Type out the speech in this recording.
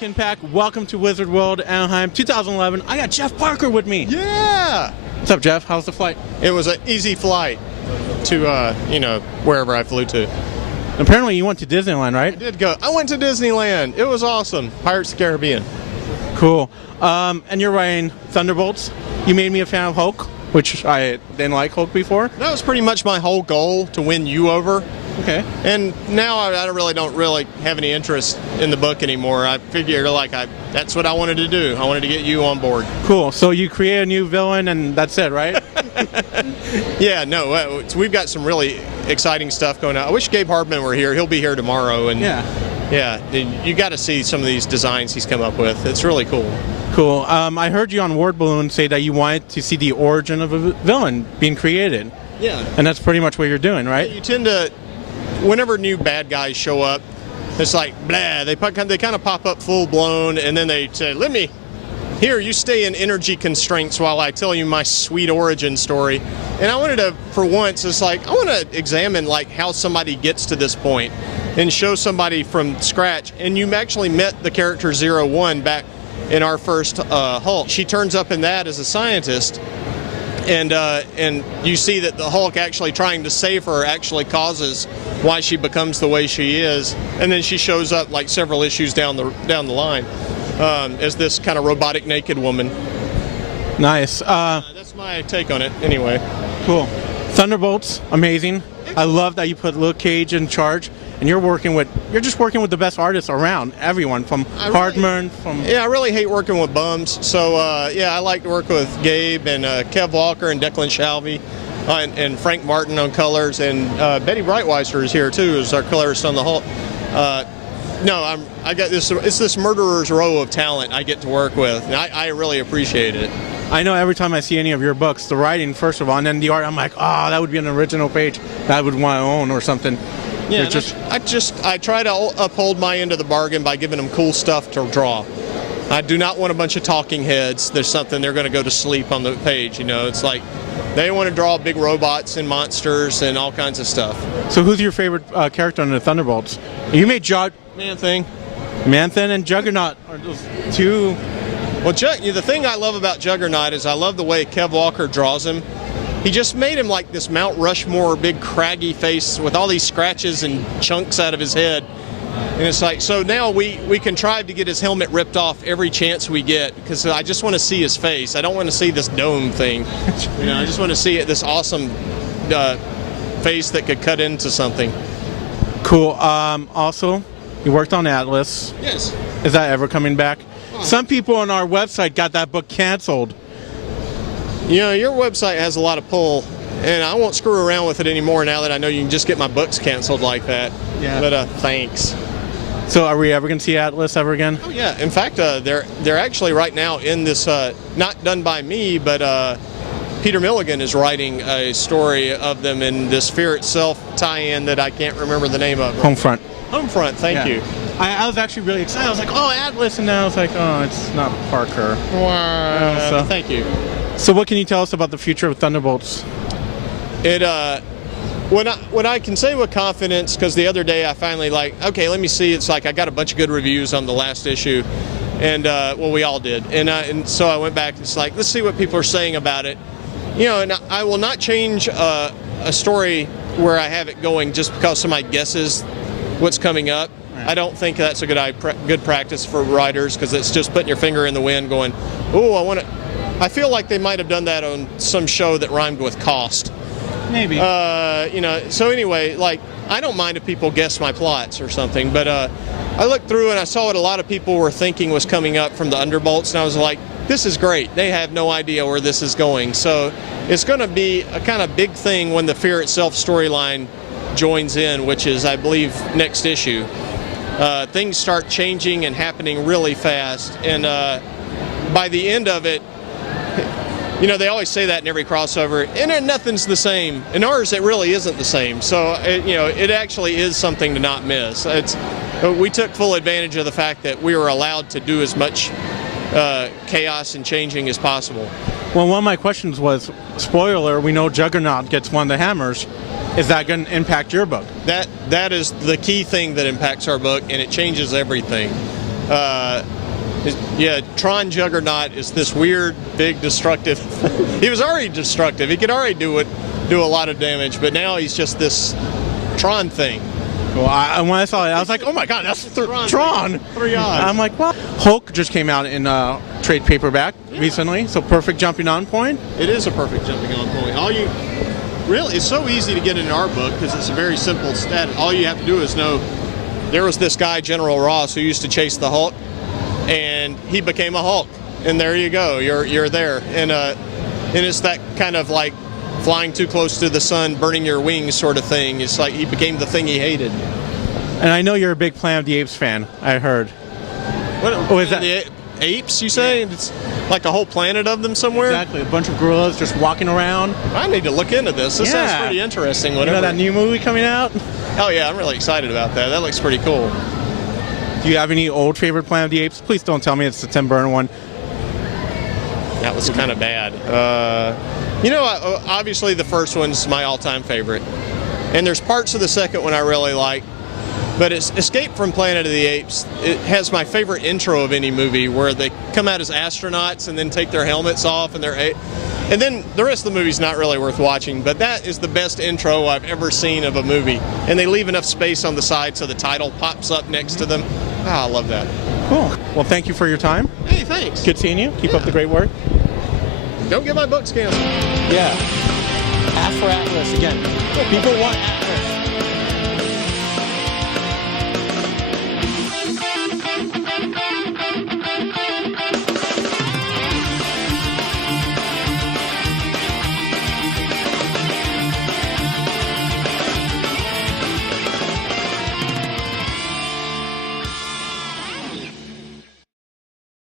Second pack. Welcome to Wizard World Anaheim 2011. I got Jeff Parker with me. Yeah. What's up, Jeff? How's the flight? It was an easy flight to, wherever I flew to. Apparently you went to Disneyland, right? I did go. I went to Disneyland. It was awesome. Pirates of the Caribbean. Cool. And you're writing Thunderbolts. You made me a fan of Hulk, which I didn't like Hulk before. That was pretty much my whole goal, to win you over. Okay. And now I don't really have any interest in the book anymore. I figure that's what I wanted to do. I wanted to get you on board. Cool. So you create a new villain and that's it, right? Yeah, no, we've got some really exciting stuff going on. I wish Gabe Hardman were here. He'll be here tomorrow. And yeah, you got to see some of these designs he's come up with. It's really cool. Cool. I heard you on Word Balloon say that you wanted to see the origin of a villain being created. Yeah. And that's pretty much what you're doing, right? You tend to, whenever new bad guys show up, it's like, blah, they kind of pop up full blown, and then they say, here, you stay in energy constraints while I tell you my sweet origin story. And I wanted to, for once, it's like, I want to examine how somebody gets to this point and show somebody from scratch. And you actually met the character 01 back in our first Hulk. She turns up in that as a scientist. And you see that the Hulk actually trying to save her actually causes why she becomes the way she is, and then she shows up like several issues down the line as this kind of robotic naked woman. Nice. That's my take on it. Anyway. Cool. Thunderbolts, amazing. I love that you put Luke Cage in charge, and you're just working with the best artists around. Everyone from Hardman, I really hate working with bums. So I like to work with Gabe and Kev Walker and Declan Shalvey and Frank Martin on colors, and Betty Breitweiser is here too as our colorist on the Hulk. I got this. It's this murderer's row of talent I get to work with, and I really appreciate it. I know every time I see any of your books, the writing first of all, and then the art, I'm like, that would be an original page that I would want to own or something. Yeah, I try to uphold my end of the bargain by giving them cool stuff to draw. I do not want a bunch of talking heads. There's something they're going to go to sleep on the page. It's like they want to draw big robots and monsters and all kinds of stuff. So who's your favorite character in the Thunderbolts? You made Man-Thing and Juggernaut are those two. Well, the thing I love about Juggernaut is I love the way Kev Walker draws him. He just made him like this Mount Rushmore, big craggy face with all these scratches and chunks out of his head. And it's like, so now we contrive to get his helmet ripped off every chance we get, because I just want to see his face. I don't want to see this dome thing. I just want to see this awesome face that could cut into something. Cool. Also, you worked on Atlas. Yes. Is that ever coming back? Some people on our website got that book canceled. Your website has a lot of pull, and I won't screw around with it anymore now that I know you can just get my books canceled like that. Yeah. But thanks. So are we ever going to see Atlas ever again? Oh, yeah. In fact, they're actually right now in this, not done by me, but Peter Milligan is writing a story of them in this Fear Itself tie-in that I can't remember the name of. Homefront. Homefront, thank you. I was actually really excited. I was like, Atlas, and now I was like, it's not Parker. Wow. Thank you. So what can you tell us about the future of Thunderbolts? What I can say with confidence, because the other day I finally let me see. It's like I got a bunch of good reviews on the last issue, and we all did. And so I went back and it's like, let's see what people are saying about it. And I will not change a story where I have it going just because somebody guesses what's coming up. Right. I don't think that's a good practice for writers, because it's just putting your finger in the wind going, I feel like they might have done that on some show that rhymed with cost. Maybe. So anyway, I don't mind if people guess my plots or something, but I looked through and I saw what a lot of people were thinking was coming up from the Thunderbolts, and I was like, this is great. They have no idea where this is going. So it's going to be a kind of big thing when the Fear Itself storyline joins in, which is, I believe, next issue. Things start changing and happening really fast, and by the end of it, they always say that in every crossover, and then nothing's the same. In ours, it really isn't the same. So, it actually is something to not miss. We took full advantage of the fact that we were allowed to do as much chaos and changing as possible. Well, one of my questions was, spoiler, we know Juggernaut gets one of the hammers. Is that going to impact your book? That is the key thing that impacts our book, and it changes everything. Yeah, Tron Juggernaut is this weird, big, destructive. He was already destructive. He could already do a lot of damage, but now he's just this Tron thing. Well, when I saw it, I was like, oh my god, that's Tron. 3 eyes. I'm like, well, Hulk just came out in trade paperback recently, so perfect jumping on point. It is a perfect jumping on point. Really, it's so easy to get in our book because it's a very simple stat. All you have to do is know there was this guy, General Ross, who used to chase the Hulk, and he became a Hulk, and there you go. You're there, and it's that kind of like flying too close to the sun, burning your wings sort of thing. It's like he became the thing he hated. And I know you're a big Planet of the Apes fan, I heard. What is that? The apes, you say? Yeah. It's like a whole planet of them somewhere? Exactly, a bunch of gorillas just walking around. I need to look into this. This sounds pretty interesting. You know that new movie coming out? Oh yeah, I'm really excited about that. That looks pretty cool. Do you have any old favorite Planet of the Apes? Please don't tell me it's the Tim Burton one. That was kind of bad. Obviously the first one's my all-time favorite. And there's parts of the second one I really like. But it's Escape from Planet of the Apes. It has my favorite intro of any movie where they come out as astronauts and then take their helmets off and and then the rest of the movie's not really worth watching, but that is the best intro I've ever seen of a movie. And they leave enough space on the side so the title pops up next to them. I love that. Cool. Well, thank you for your time. Hey, thanks. Good seeing you. Keep up the great work. Don't get my books canceled. Yeah. Ask for Atlas again. People want Atlas.